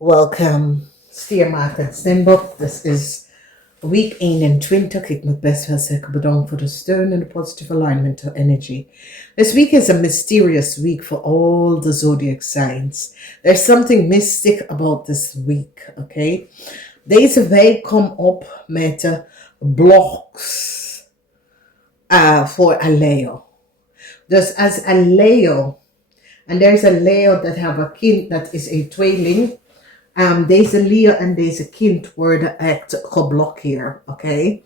Welcome, STIER MAAGD STEENBOK. This is week 21. Ik moet best wel zeggen bedankt voor de steun en de positive alignment of energy. This week is a mysterious week for all the zodiac signs. There's something mystic about this week, okay? Deze week komt op met blogs voor een Leo. Dus als een Leo, and there's a Leo that have a kind that is a tweeling. Deze Leo en deze kind worden echt geblokkeerd, oké?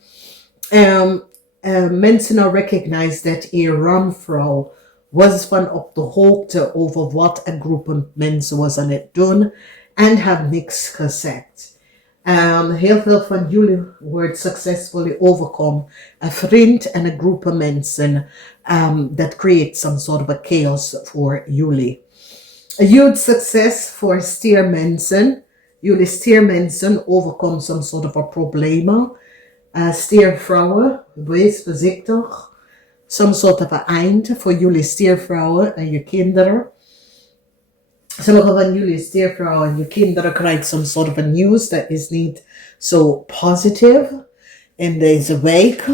Mensen nou recognize dat een ramvrouw was van op de hoogte over wat een groep mensen was aan het doen en had niks gezegd. Heel veel van jullie wordt successfully overcome. Een vriend en een groep mensen that create some sort of a chaos voor jullie. A huge success for STIER mensen. Jullie STIER mensen overkomen some sort of a problemen. STIER vrouwen, wees voorzichtig. Some sort of a eind voor jullie STIER vrouwen en je kinderen. Sommige van jullie STIER vrouwen en je kinderen krijgen some sort of a news that is niet so positive in deze week.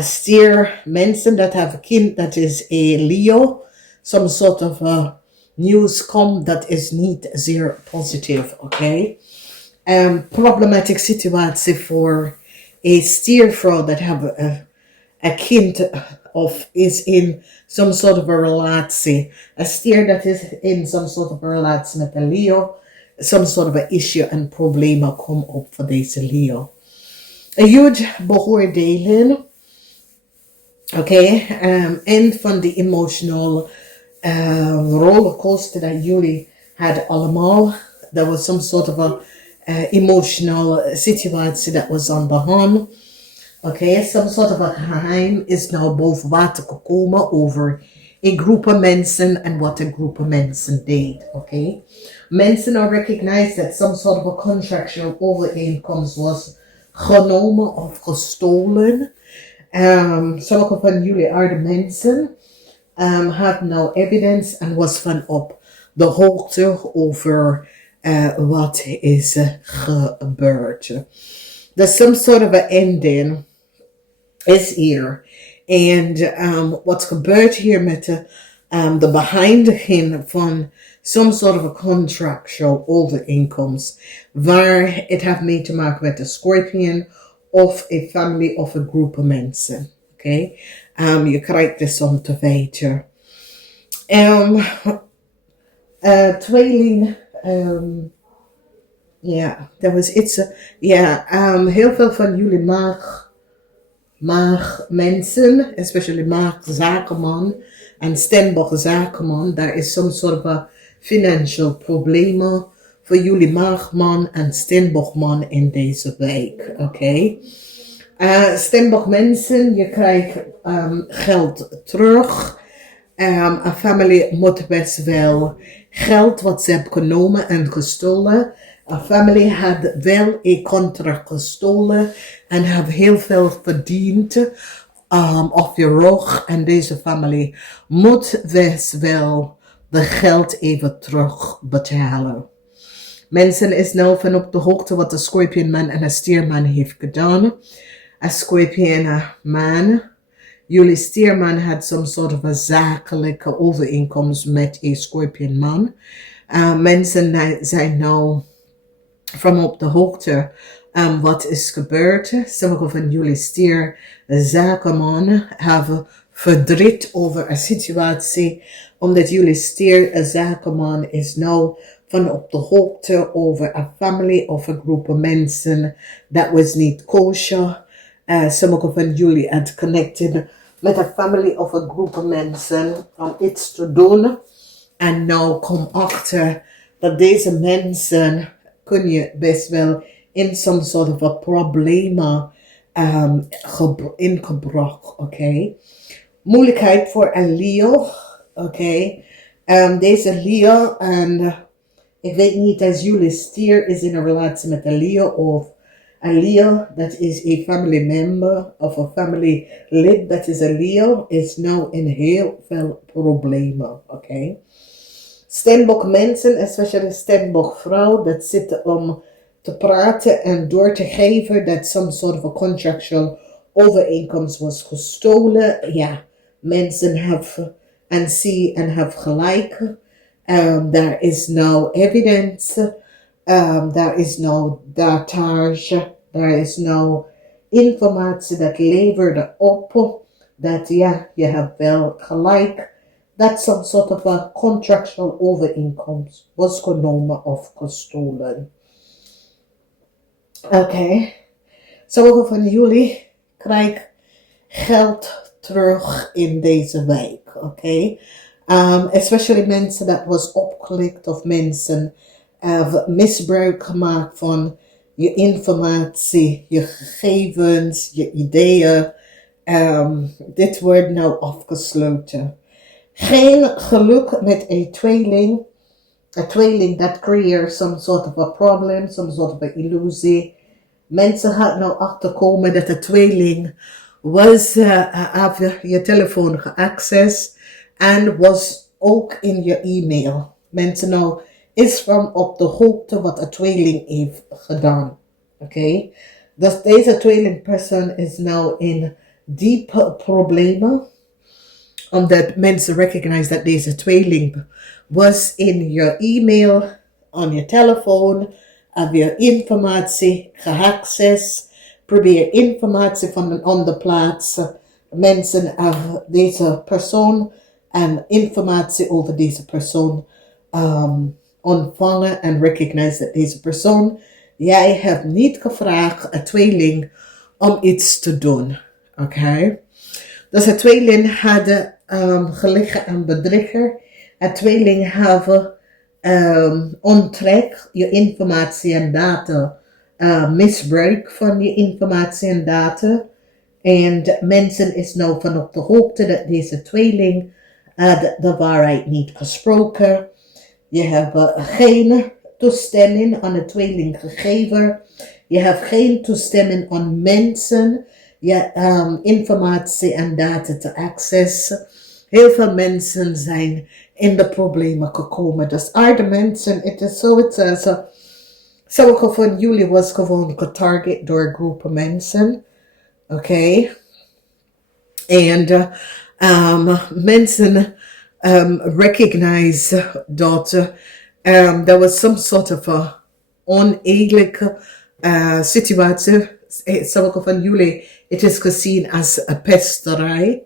STIER mensen that have a kind that is a Leo. Some sort of a news komt dat is niet zeer positief, oké? Problematic situatie voor een stiervrouw dat have a kind of is in some sort of a relatie. A stier dat is in some sort of a relatie met een Leo. Some sort of a issue en problemen komen op voor deze Leo. A huge beoordeling. Oké, en van de emotional rollercoaster dat jullie hadden allemaal. There was some sort of a emotional situatie that was on the hand. Okay, some sort of a geheim is nou boven water gekomen over een groep mensen en wat een groep mensen deed. Okay, mensen nou recognize that some sort of a contractual overeenkomst was genomen of gestolen. Sommige van jullie oude mensen had no evidence en was van op de hoogte over wat is gebeurd. There's some sort of an ending is here. And what's gebeurd hier met de behandiging van some sort of a contractual overeenkomst waar het heeft mee te maken met een Scorpion of a family of a groep mensen. Okay? Je krijgt dus om te weten. Tweeling. That was iets. Heel veel van jullie maag mensen, especially maag zakenman en STEENBOK zakenman, daar is some sort of a financial problemen voor jullie maagman en STEENBOKman in deze week. Oké. STEENBOK mensen, je krijgt geld terug. Een familie moet best wel geld wat ze hebben genomen en gestolen. Een familie had wel een contract gestolen en heeft heel veel verdiend op je rug. En deze familie moet best wel de geld even terug betalen. Mensen is nou van op de hoogte wat de Scorpionman en de Stierman heeft gedaan. Een Scorpionman. Jullie Stierman had some sort of een zakelijke overeenkomst met een Scorpionman. Mensen zijn nou van op de hoogte wat is gebeurd. Sommige van jullie Stier zakenman hebben verdriet over een situatie. Omdat jullie Stier zakenman is nou van op de hoogte over een family of een groep mensen dat was niet kosher. Sommige van jullie had connected met een family of een groep mensen om iets te doen. En nou kom achter dat deze mensen kun je best wel in some sort of a problemen ingebracht, oké. Moeilijkheid voor een Leo, oké. Deze Leo, en ik weet niet als jullie Stier is in een relatie met een Leo of een Leo dat is een family member of een family lid dat is een Leo is nou in heel veel problemen, oké. Steenbok mensen, especially Steenbok vrouw, dat zitten om te praten en door te geven dat some sort of a contractual overeenkomst was gestolen. Ja, mensen have and see and have gelijk. There is no evidence. There is no datage. There is no informatie dat leverde op dat ja, je hebt wel gelijk dat some sort of a contractual overeenkomst was genomen of gestolen. Oké. Sommigen van jullie krijgen geld terug in deze week. Oké. Especially mensen dat was opgelicht of mensen misbruik gemaakt van je informatie, je gegevens, je ideeën. Dit wordt nou afgesloten. Geen geluk met een tweeling. Een tweeling that creëert some sort of a problem, some sort of a illusie. Mensen gaan nou achterkomen dat de tweeling was je telefoon geaccess en was ook in je e-mail. Mensen nou is van op de hoogte wat een tweeling heeft gedaan. Oké? Dus deze tweelingpersoon is nou in diepe problemen. Omdat mensen recognize dat deze tweeling was in je e-mail, on je telefoon, heb je informatie geaccess, probeer informatie van een ander plaats. Mensen hebben deze persoon en informatie over deze persoon ontvangen en recognize dat deze persoon, jij hebt niet gevraagd een tweeling om iets te doen. Oké? Dus een tweeling hadden gelegen aan bedrieger. Een tweeling hebben onttrek je informatie en data, misbruik van je informatie en data. En mensen is nou van op de hoogte dat deze tweeling de waarheid niet gesproken. Je hebt geen toestemming aan de tweeling gegeven. Je hebt geen toestemming aan mensen je informatie en data te accessen. Heel veel mensen zijn in de problemen gekomen. Dus aarde mensen, het is zoiets. Sommige van jullie was gewoon getarget door groepen mensen. Oké. En mensen recognize dat there was some sort of a oneerlijke situatie. Sommige van jullie, het is gezien als een pesterij.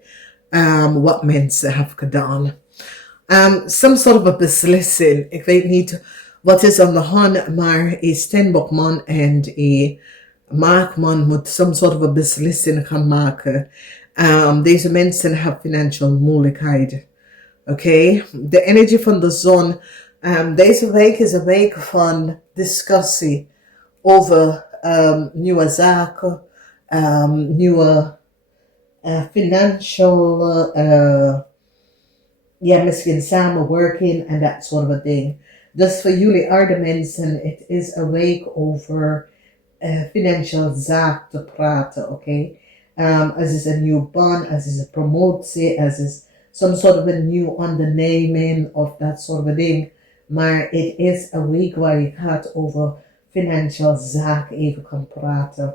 Wat mensen hebben gedaan. Some sort of a beslissing. Ik weet niet wat is aan de hand, maar een Steenbokman en een maagman moet some sort of a beslissing gaan maken. Deze mensen hebben financiële moeilijkheden. Oké? De energie van de zon. Deze week is een week van discussie over nieuwe zaken, nieuwe financial, misschien samenwerking en dat soort of ding. Dus voor jullie aarde mensen, het is een week over financial zaken te praten, oké? Als is een nieuwe baan, als is een promotie, als is some sort of a nieuw onderneming of dat soort of ding. Maar het is een week waar je gaat over financial zaken even kan praten.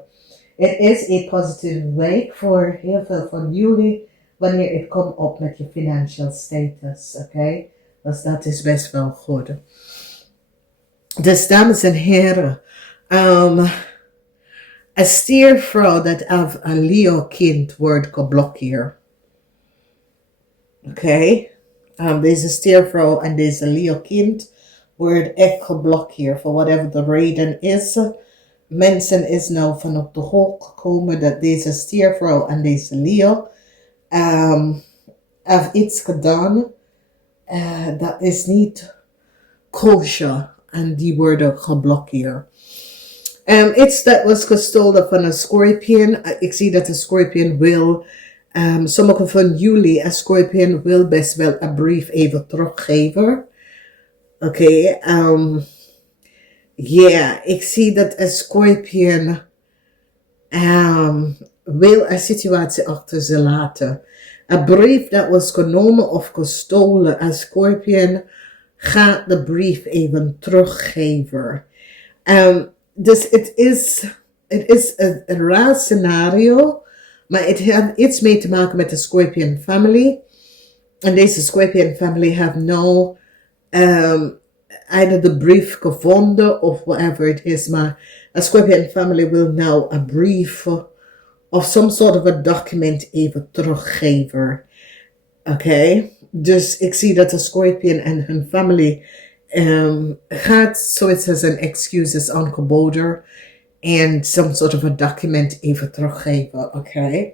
Het is een positieve week voor heel veel van jullie wanneer het komt op met je financial status, oké? Dus dat is best wel goed. Dus dames en heren, een stiervrouw dat af een Leo kind wordt geblokkeerd. Oké? Deze stiervrouw en deze Leo kind wordt echt geblokkeerd for whatever the reden is. Mensen is nou van op de hoogte gekomen dat deze stiervrouw en deze Leo heeft iets gedaan dat is niet kosher en die worden geblokkeerd. Iets dat was gestolen van een scorpion. Ik zie dat de scorpion wil, sommige van jullie, een scorpion wil best wel een brief even teruggeven. Oké, ik zie dat een scorpion wil een situatie achter ze laten. Een brief dat was genomen of gestolen, een scorpion ga de brief even teruggeven. Dus het is een raar scenario, maar het heeft iets mee te maken met de Scorpion family. En deze Scorpion family have no either the brief gevonden of whatever it is, maar a Scorpion family will now a brief of some sort of a document even teruggeven. Oké, dus ik zie dat de Scorpion en hun family gaat zoiets als een excuses aangeboden en some sort of a document even teruggeven. Oké.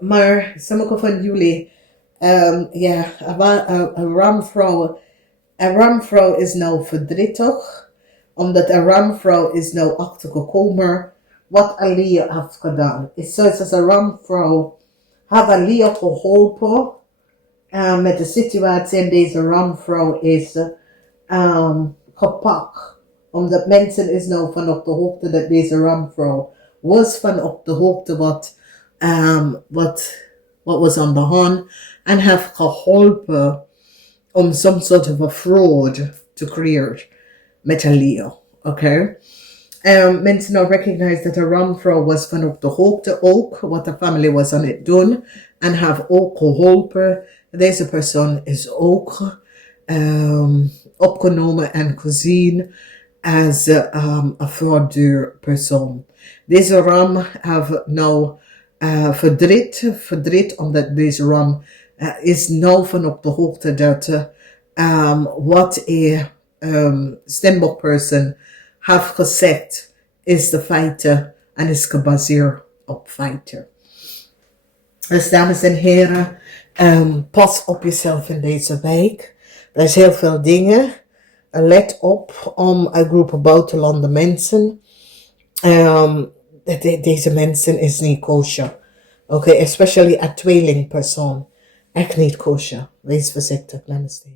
Maar sommige van jullie, een ramvrouw is nou verdrietig, omdat een ramvrouw is nou achtergekomen wat Alia heeft gedaan. Het is zoals als een ramvrouw heeft Alia geholpen met de situatie en deze ramvrouw is gepakt. Omdat mensen is nou van op de hoogte dat deze ramvrouw was van op de hoogte wat was aan de hand en heeft geholpen om some sort of a fraud to create met Alia. Oké. Mensen nou recognize dat de ramvrouw was van op de hoogte ook wat de familie was aan het doen en heeft ook geholpen. Deze persoon is ook opgenomen en gezien als een fraudeur persoon. Deze ram heeft nou verdriet omdat deze ram is nou van op de hoogte dat wat een Steenbok person heeft gezegd is de feiten en is gebaseerd op feiten. Dus dames en heren, pas op jezelf in deze week. Er is heel veel dingen. Let op om een groep buitenlandse mensen. Deze mensen is niet kosher. Oké, especially een tweelingpersoon. Echt niet kosher. Wees voorzichtig. Namaste.